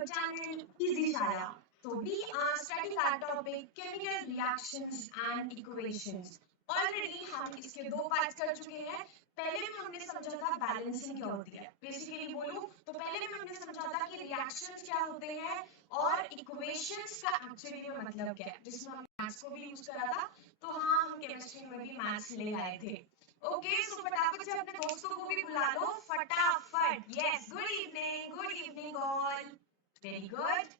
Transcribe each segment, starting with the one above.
our channel Easy Shaya. So we are studying our topic chemical reactions and equations. Already हम इसके दो parts कर चुके हैं. पहले में हमने समझा था बैलेंसिंग क्या होती है. बेसिकली बोलूं तो पहले में हमने समझा था कि रिएक्शंस क्या होते हैं और इक्वेशंस का एक्चुअली में मतलब क्या है, जिसमें हम मैथ्स को भी यूज करा था. तो हाँ, हम केमिस्ट्री में भी मैथ्स ले आए थे. ओके, सो फटाफट से अपने दोस्तों को भी बुला लो, फटाफट. Yes, good evening all. Very good.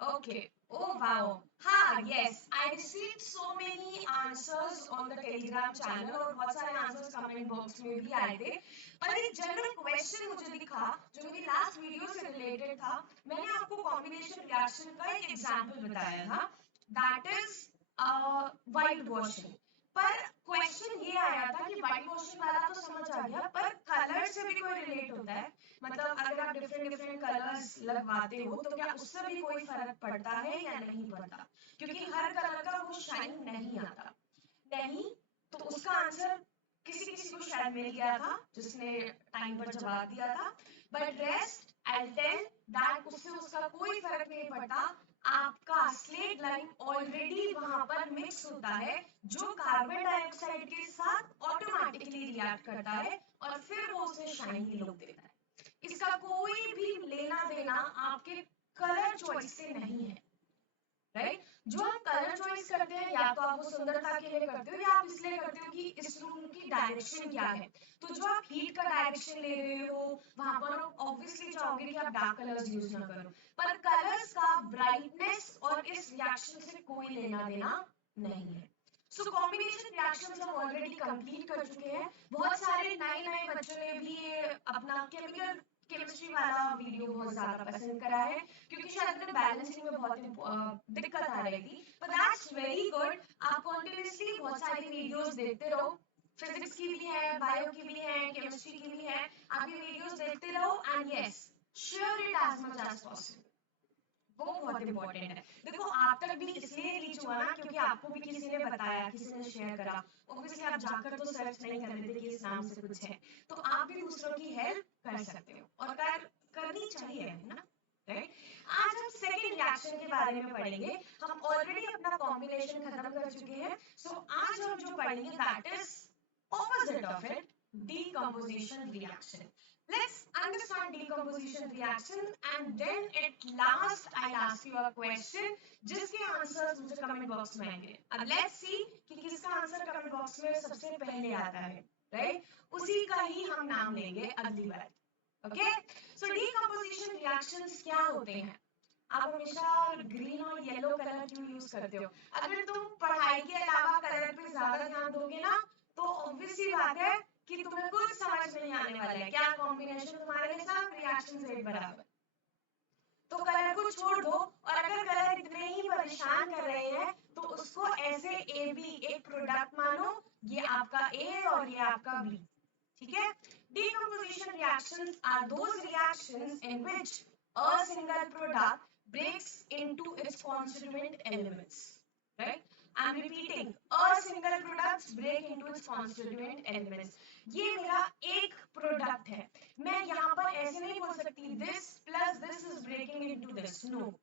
Okay. Oh wow. हाँ, yes. I received so many answers on the Telegram channel और बहुत सारे answers comment box में भी आए थे. पर एक जनरल क्वेश्चन मुझे दिखा जो मेरी लास्ट वीडियो से रिलेटेड था. मैंने आपको कॉम्बिनेशन रिएक्शन का एक एग्जांपल बताया था. That is white washing. पर क्वेश्चन ये आया था कि व्हाइट वॉशिंग वाला तो समझ आ गया, पर कलर से भी कोई रिलेट होता है. मतलब अगर आप डिफरेंट कलर्स लगवाते हो तो क्या उससे भी कोई फर्क पड़ता है या नहीं पड़ता, क्योंकि हर कलर का वो शाइन नहीं आता. नहीं, तो उसका आंसर किसी किसी को शायद मिल गया था जिसने टाइम पर जवाब दिया था. But rest I tell that उससे उसका कोई फर्क नहीं पड़ता. आपका स्लेट लाइन ऑलरेडी वहां पर मिक्स होता है जो कार्बन डाइऑक्साइड के साथ ऑटोमेटिकली रिएक्ट करता है और फिर वो उसे शाइनी लुक देता है. इसका कोई भी लेना देना आपके कलर चॉइस से नहीं है. राइट? जो आप कलर चॉइस करते हैं या तो आप वो सुंदरता के लिए करते हो या आप इसलिए करते हो कि इस रूम की डायरेक्शन क्या है. तो जो आप हीट का डायरेक्शन ले रहे हो वहां पर ऑब्वियसली चाहोगे कि आप डार्क कलर्स यूज ना करो. पर कलर्स का ब्राइटनेस और इस रिएक्शन से कोई लेना देना नहीं है. सो कॉम्बिनेशन रिएक्शंस हम ऑलरेडी कंप्लीट कर चुके हैं. बहुत सारे नए नए बच्चों ने भी ये अपना केमिस्ट्री वाला वीडियो बहुत ज्यादा पसंद करा है, क्योंकि शायद उन्हें बैलेंसिंग में बहुत दिक्कत आ रही थी. But that's very good. आप कॉन्टिन्यूसली बहुत सारी वीडियोस देखते रहो. फिजिक्स की भी है, बायो की भी है, केमिस्ट्री की भी है. आप ये वीडियोस देखते रहो and yes, share it as much as possible. वो बहुत इंपॉर्टेंट है. देखो, आप तक भी इसलिए रीच हुआ ना क्योंकि आपको भी किसी ने बताया, किसी ने शेयर करा. ऑब्वियसली आप जाकर तो सर्च नहीं कर लेते कि इस नाम से कुछ है. तो आप भी दूसरों की हेल्प कर सकते हो और करनी चाहिए, है ना. राइट? आज हम सेकंड रिएक्शन के बारे में पढ़ेंगे. हम ऑलरेडी अपना कॉम्बिनेशन खत्म कर चुके हैं. सो आज हम जो पढ़ेंगे that is opposite of it, decomposition reaction. Let's understand decomposition reaction and then at last I'll ask you a question जिसके आंसर्स मुझे कमेंट बॉक्स में आएंगे. अब लेट्स सी कि किसका आंसर कमेंट बॉक्स में सबसे पहले आता है. राइट? उसी का ही हम नाम लेंगे अगली बार. ओके, सो डीकंपोजिशन रिएक्शंस क्या होते हैं? आप हमेशा ग्रीन और येलो कलर क्यों यूज करते हो? अगर तुम पढ़ाई के अलावा कलर पे ज्यादा ध्यान दोगे ना तो ऑब्वियस सी बात है कि तुम्हें कुछ समझ नहीं आने वाला है. क्या कॉम्बिनेशन तुम्हारे लिए सब रिएक्शन रेट बराबर. तो कलर को छोड़ दो, और अगर कलर इतने ही परेशान कर रहे हैं तो उसको ऐसे ए बी एक प्रोडक्ट मानो. ये आपका ए और ये आपका बी. ठीक है? Decomposition reactions are those reactions in which a single product breaks into its constituent elements. Right? I'm repeating. A single product break into its constituent elements. ये मेरा एक प्रोडक्ट है. मैं यहाँ पर ऐसे नहीं बोल सकती this plus this is breaking into this. No.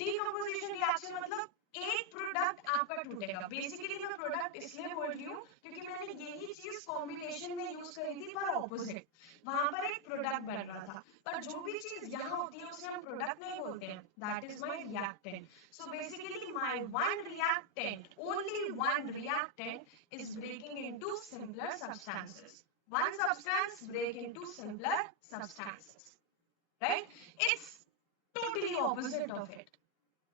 Decomposition reaction मतलब एक प्रोडक्ट आपका टूटेगा. बेसिकली मैं प्रोडक्ट इसलिए बोल रही हूँ क्योंकि मैंने यही चीज कॉम्बिनेशन में यूज करी थी पर ऑपोजिट. वहां पर एक प्रोडक्ट बन रहा था, पर जो भी चीज यहाँ होती है उसे हम प्रोडक्ट नहीं बोलते हैं. That is my reactant. So basically my one reactant, only one reactant is breaking into simpler substances. One substance break into simpler substances. Right? It's totally opposite of it.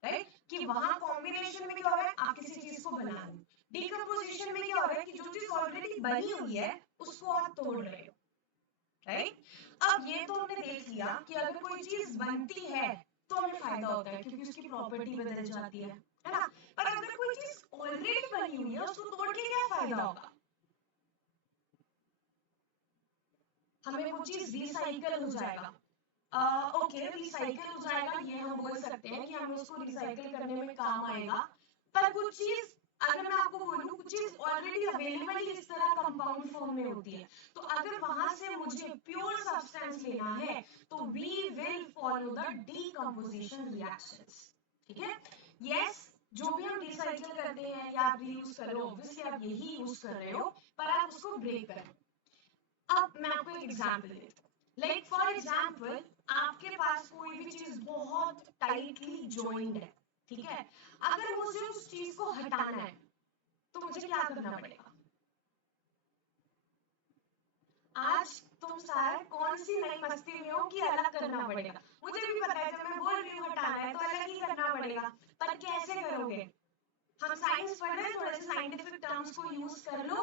Right? कि वहां combination में क्या हो रहा है, आप किसी चीज को बना रहे हो. डिकम्पोजिशन में क्या हो रहा है कि जो चीज ऑलरेडी बनी हुई है उसको आप तोड़ रहे हो. राइट? अब ये तो हमने देख लिया कि अगर कोई चीज बनती है तो हमें फायदा होता है क्योंकि उसकी प्रॉपर्टी बदल जाती है ना. पर अगर कोई चीज ऑलरेडी बनी हुई है उसको तोड़ के क्या फायदा होगा? हमें वो चीज रिसाइकल हो जाएगा. ओके, रिसाइकल हो जाएगा, ये हम बोल सकते हैं कि हमें उसको रिसाइकल करने में काम आएगा. पर कुछ चीज, अगर मैं आपको बोलूं, कुछ चीज ऑलरेडी अवेलेबल ही इस तरह कंपाउंड फॉर्म में होती है. तो अगर वहां से मुझे प्योर सब्सटेंस लेना है तो so we will follow the decomposition reactions. ठीक है? Yes, जो भी हम रिसाइकल करते हैं या आप रीयूज कर रहे हो, ऑब्वियसली आप यही यूज कर रहे हो, पर आप उसको ब्रेक करें. अब मैं आपको एक एग्जांपल देता हूँ. लाइक फॉर एग्जांपल, आपके पास कोई भी चीज बहुत टाइटली जॉइंड है, ठीक है? अगर मुझे उस चीज को हटाना है तो मुझे क्या करना पड़ेगा? आज तुम सारे कौन सी नई मस्ती में हो कि अलग करना पड़ेगा? मुझे भी पता है, जब मैं बोल रही हूँ हटाना है तो अलग ही करना पड़ेगा, पर कैसे करोगे? हम साइंस पढ़ रहे हैं, थोड़े से साइंटिफिक टर्म्स को यूज कर लो.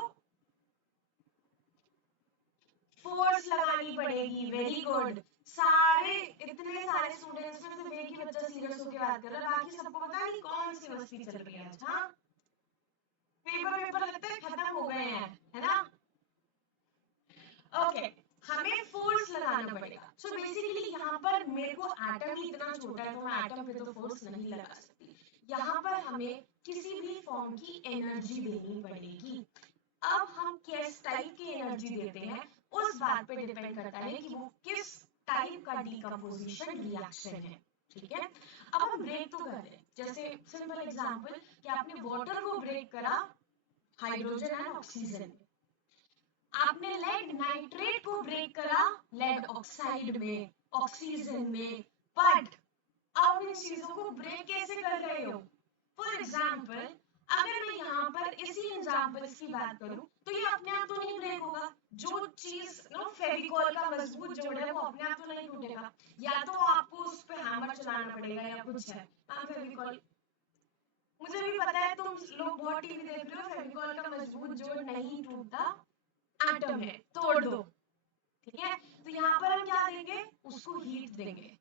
फोर्स लगानी पड़ेगी. Very good. सारे इतने सारे स्टूडेंट्स में सिर्फ एक ही बच्चा सीरियस होकर बात कर रहा है, बाकी सबको पता नहीं कौन सी मस्ती चल रही है आज. हाँ, पेपर लगता है खत्म हो गए हैं, है ना? ओके, हमें फोर्स लगाना पड़ेगा. सो बेसिकली यहाँ पर मेरे को एटम ही इतना छोटा है तो मैं एटम पे तो फोर्स नहीं लगा सकती. यहाँ पर हमें किसी भी फॉर्म की एनर्जी देनी पड़ेगी. अब हम किस टाइप की एनर्जी देते हैं उस बात पे डिपेंड करता है कि वो किस टाइप का डिकम्पोजिशन रिएक्शन है. ठीक है? अब हम ब्रेक तो कर रहे हैं. जैसे सिंपल एग्जांपल कि आपने वाटर को ब्रेक करा हाइड्रोजन एंड ऑक्सीजन में. आपने लेड नाइट्रेट को ब्रेक करा लेड ऑक्साइड में, ऑक्सीजन में. बट अब इन चीजों को ब्रेक कैसे कर रहे हो? फॉर एग्जाम्पल, अगर मैं यहाँ पर इसी एग्जाम्पल्स की बात करूं तो ये अपने आप तो नहीं ब्रेक होगा. जो चीज फेविकॉल का मजबूत जोड़ है वो अपने आप तो नहीं टूटेगा, या तो आपको उस पे हैमर चलाना पड़ेगा या कुछ है. फेविकॉल, मुझे भी पता है तुम लोग बहुत टीवी देख रहे हो, फेविकॉल का मजबूत जोड़ नहीं टूटता, एटम है, तोड़ दो. ठीक है? तो यहाँ पर हम क्या देंगे? उसको हीट देंगे.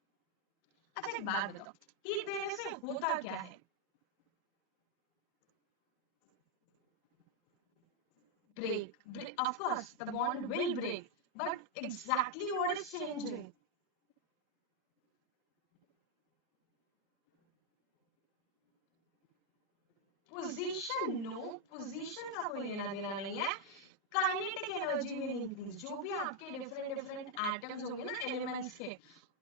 अच्छा एक बात बताओ, हीट देने से होता क्या है? Break. Of course, the bond will break. But exactly what is changing? Position. No, position का कोई लेना देना नहीं है. काइनेटिक एनर्जी में इंक्रीज. जो भी आपके डिफरेंट डिफरेंट एटम्स होंगे ना एलिमेंट्स के,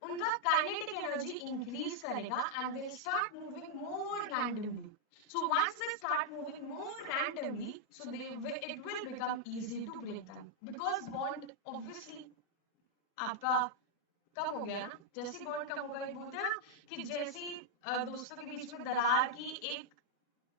उनका काइनेटिक एनर्जी इंक्रीज करेगा and they start moving more randomly. So once they start moving more randomly, so it will become easy to break them because bond obviously आपका कम हो गया ना. जैसी बॉन्ड कम होगा, बोलते हैं ना कि जैसी दोस्तों के बीच में दरार की एक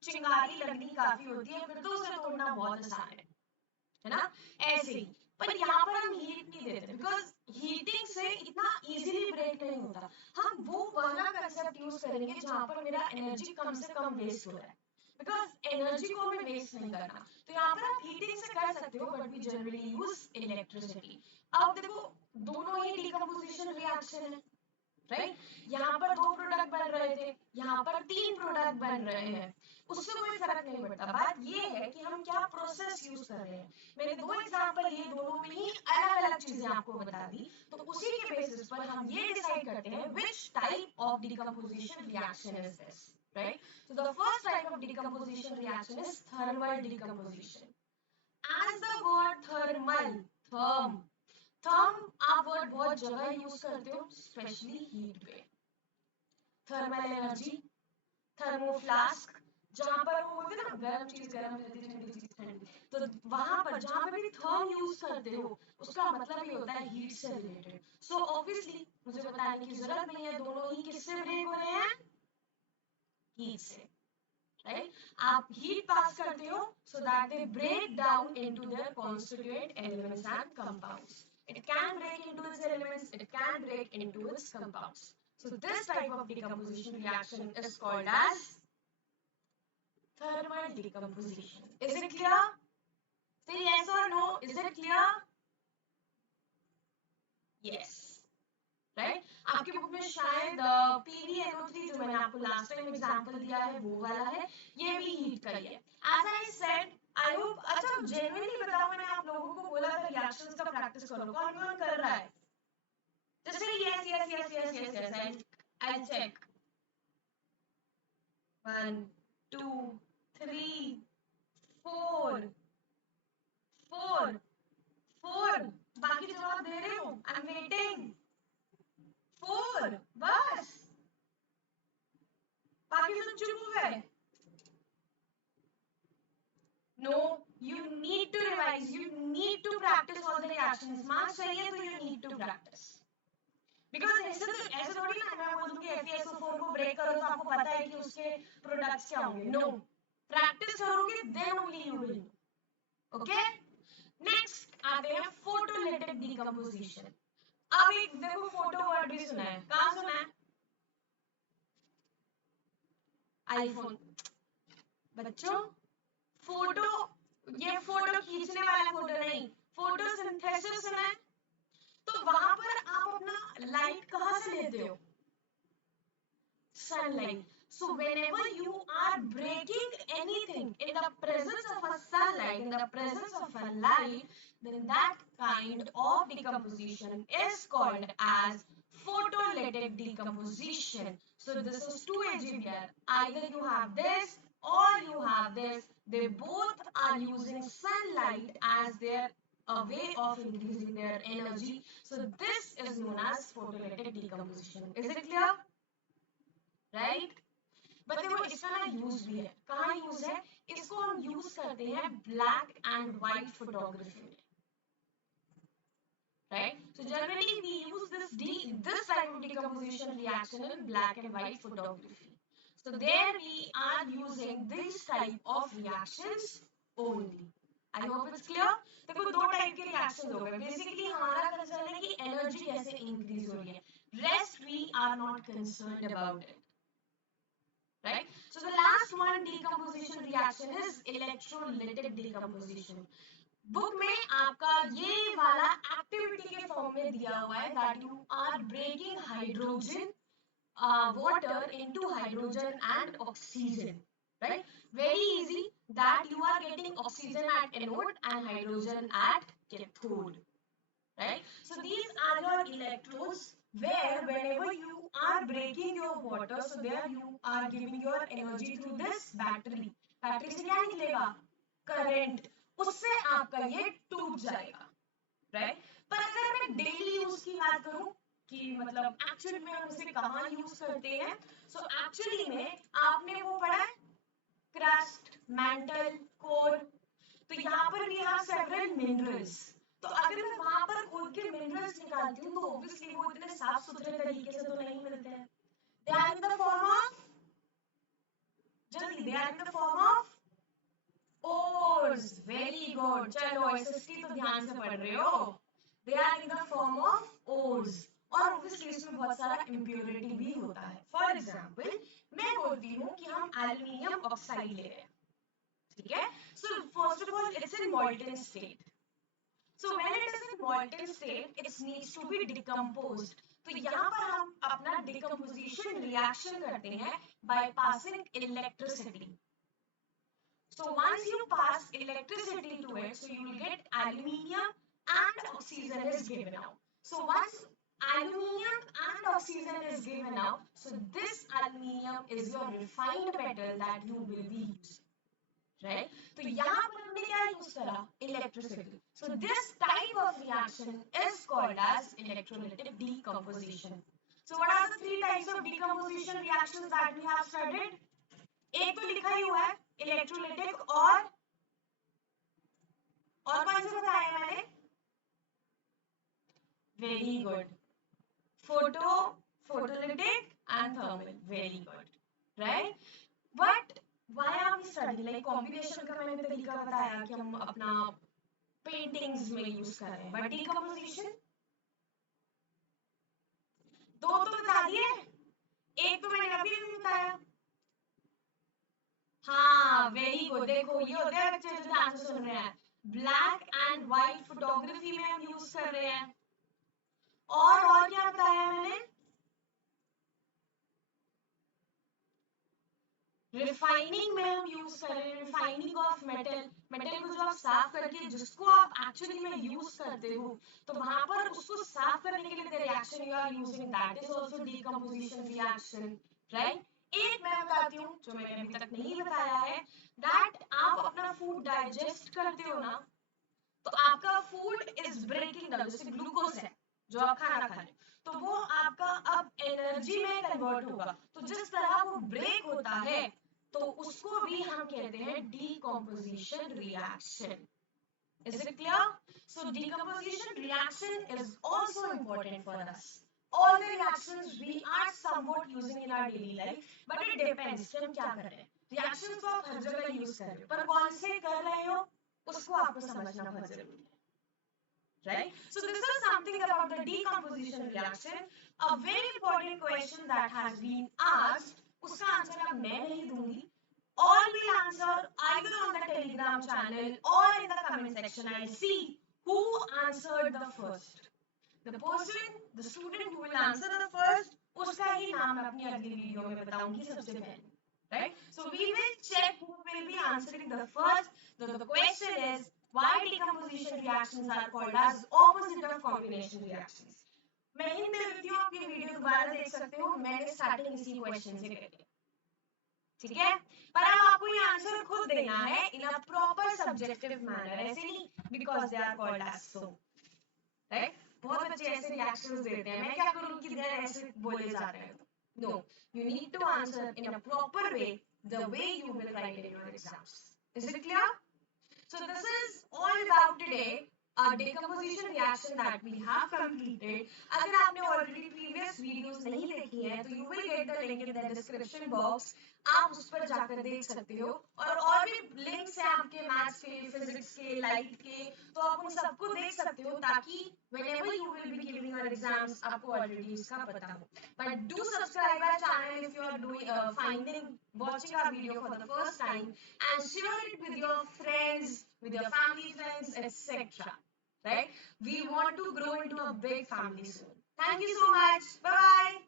चिंगारी लगनी काफी होती है, फिर तो उसे तोड़ना बहुत आसान है ना? ऐसे ही. पर यहाँ पर हम हीट नहीं देते बिकॉज हीटिंग से इतना इजीली ब्रेक नहीं होता. हम वो वाला कंसेप्ट यूज करेंगे जहाँ पर मेरा एनर्जी कम से कम वेस्ट हो रहा है, बिकॉज एनर्जी को हमें वेस्ट नहीं करना. तो यहाँ पर आप हीटिंग से कर सकते हो, but we generally use electricity. अब देखो, दोनों ही डिकम्पोजिशन रिएक्शन है, राइट? यहाँ पर 2 प्रोडक्ट बन रहे थे, यहाँ पर 3 प्रोडक्ट बन रहे हैं, उससे कोई फर्क नहीं पड़ता. बात ये है कि हम क्या प्रोसेस यूज कर रहे हैं. मैंने 2 एग्जांपल लिए, दोनों में ही अलग अलग चीजें आपको बता दी, तो उसी के बेसिस पर हम ये डिसाइड करते हैं which type of decomposition reaction is this, right? So the first type of decomposition reaction is thermal decomposition. As the word thermal, therm आप वर्ड बहुत जगह यूज करते हो, स्पेशली हीट पे. थर्मल एनर्जी, थर्मोफ्लास्क, जहां पर वो बोलते हैं ना गर्म चीज गर्म रहती है, ठंडी चीज ठंडी, तो वहां पर जहां पे भी थर्म यूज करते हो उसका मतलब ये होता है हीट से रिलेटेड. सो ऑब्वियसली मुझे बताने की जरूरत नहीं है, दोनों ही किससे ब्रेक हो रहे हैं? हीट से, राइट? आप हीट पास करते हो so that they break down into their constituent elements and compounds. It can break into its elements, it can break into its compounds. So this type of decomposition reaction is called as thermal decomposition. Is it clear? Say yes or no. Is it clear? Yes. Right? आपके book में शायद PbNO3 जो मैंने आपको last time example दिया है वो वाला है, ये भी हीट का ही है. As I said, I hope. अच्छा जेन्युइनली बताओ, मैंने आप लोगों को बोला था रिएक्शंस का प्रैक्टिस करो, कौन कौन कर रहा है? जस्ट से yes yes yes yes yes yes. I check 1 2 3 4 4 4. बाकी जवाब दे रहे हो? I am waiting. चाहिए तो you need to practice, because ऐसे थोड़ी ना मैं बोल दूं कि FeSO4 को ब्रेक करो तो आपको पता है कि उसके प्रोडक्ट्स क्या होंगे. नो, प्रैक्टिस करोगे then only you will. Okay, next आते हैं फोटोलिटिक डिकम्पोजिशन. अब एक देखो फोटो वर्ड भी सुना है, कहाँ सुना है? आईफोन. बच्चों फोटो, ये फोटो खींचने वाला फोटो नहीं, फोटोसिंथेसिस सुना है? तो वहां पर आप अपना लाइट कहाँ से लेते हो? Sunlight. So whenever you are breaking anything in the presence of a sunlight, in the presence of a light, then that kind of decomposition is called as photolytic decomposition. So this is two-edged here. Either you have this or you have this. They both are using sunlight as their a way of increasing their energy. So this is known as photolytic decomposition. Is it clear? Right? But देखो इसका ना use भी है. कहाँ use है? इसको हम use करते हैं ब्लैक एंड व्हाइट फोटोग्राफी में. Right? So generally we use this type of decomposition reaction in black and white photography. So there we are using this type of reactions only. I hope it's clear. देखो दो type के reactions हो गए. Basically हमारा concern है कि energy कैसे increase हो रही है. Rest we are not concerned about it. Right? So the last one decomposition reaction is electrolytic decomposition. Book में आपका ये वाला एक्टिविटी के फॉर्म में दिया हुआ है that you are breaking hydrogen water into hydrogen and oxygen. Right? Very easy that you are getting oxygen at anode and hydrogen at cathode. Right? So these are your electrodes where whenever you are breaking your water, so there you are giving your energy through this battery. Battery से क्या निकलेगा? Current. उससे आपका ये टूट जाएगा. Right? पर अगर मैं डेली यूज की बात करूं कि मतलब एक्चुअली में हम उसे कहाँ यूज करते हैं, सो एक्चुअली में आपने वो पढ़ा है क्रस्ट, मेंटल, कोर. तो यहाँ पर वी हैव सेवरल मिनरल्स. तो अगर मैं वहां पर खोद के मिनरल्स निकालती हूँ तो ऑब्वियसली वो इतने साफ सुथरे तरीके से तो नहीं मिलते हैं. They are in the form of, जल्दी, they are in the form of ores. Very good. चलो एसएसटी तो ध्यान से पढ़ रहे हो. They are in the form of ores. और ऑब्वियसली इसमें बहुत सारा इंप्योरिटी भी होता है. फॉर एग्जांपल मैं बोलती हूँ कि हम एल्युमिनियम ऑक्साइड ले रहे हैं. ठीक है? So first of all it's in मॉल्टन state. So when it is in molten state, it needs to be decomposed. तो यहाँ पर हम अपना decomposition reaction करते हैं by passing electricity. So once you pass electricity to it, so you will get aluminium and oxygen is given out. So once aluminium and oxygen is given out, so this aluminium is your refined metal that you will be using. Right? तो यहाँ पर हमने क्या use करा? Electricity. So this type of reaction is called as electrolytic decomposition. So what are the three types of decomposition reactions that we have studied? एक तो लिखा ही हुआ है इलेक्ट्रोलिटिक, और कौन से बताया मैंने? Very good. Photolytic and thermal. Very good. Right? But why are we studying? like combination का मैंने तरीका बताया कि हम अपना पेंटिंग्स में यूज कर रहे हैं. बट डिकम्पोजिशन दो तो बता दिए, एक तो मैंने अभी भी बताया. हाँ वेरी गुड. देखो ये होते हैं बच्चे जो ध्यान से सुन रहे हैं. ब्लैक एंड व्हाइट फोटोग्राफी में हम यूज कर रहे हैं. और क्या बताया मैंने? रिफाइनिंग में हम यूज कर रहे हैं. Refining of metal. मेटल को जो आप साफ करके जिसको आप एक्चुअली में यूज करते हो, तो वहां पर उसको साफ करने के लिए the reaction you are using that is also decomposition reaction. Right? एक मैं बताती हूँ जो मैंने अभी तक नहीं बताया है, दैट आप अपना फूड डाइजेस्ट करते हो ना, तो आपका फूड इज ब्रेकिंग डाउन. जैसे ग्लूकोज है जो आप खाना खा रहे हो, तो वो आपका अब एनर्जी में कन्वर्ट होगा. तो जिस तरह वो ब्रेक होता है तो उसको भी हम कहते हैं decomposition reaction. Is it clear? So decomposition reaction is also important for us. All the reactions we are somewhat using in our daily life, but it depends कि हम क्या कर रहे हैं. Reactions तो आप हर जगह use कर रहे हो, पर कौन से कर रहे हो उसको आपको समझना बहुत जरूरी है. Right? So this is something about the decomposition reaction. A very important question that has been asked. उसका आंसर अब मैं नहीं दूंगी. All will answer either on the Telegram channel or in the comment section. I'll see who answered the first. The person, the student who will answer the first, उसका ही नाम मैं अपनी अगली वीडियो में बताऊंगी सबसे पहले. Right? So we will check who will be answering the first. The question is, why decomposition reactions are called as opposite of combination reactions. मैं हिंट दे देती हूँ, आप ये वीडियो दोबारा देख सकते हो. मैंने स्टार्टिंग इसी क्वेश्चन से करी है. ठीक है, पर अब आपको ये आंसर खुद देना है in a proper subjective manner. ऐसे नहीं because they are called as so. Right? बहुत बच्चे ऐसे रिएक्शंस देते हैं. मैं क्या करूं कि देर ऐसे बोले जा रहे हैं. No, you need to answer in a proper way, the way you will write in your exams. Is it clear? So this is all about today, a decomposition reaction that we have completed. अगर आपने already previous videos नहीं देखी हैं, तो you will get the link in the description box. आप उस पर जाकर देख सकते हो. और भी links हैं आपके maths के, physics के, light के, तो आप उन सबको देख सकते हो ताकि whenever you will be giving your exams, आपको already इसका पता हो. But do subscribe our channel if you are doing watching our video for the first time, and share it with your friends, with your family friends, etc. Right? We want to grow into a big family soon. Thank you so much. Bye bye.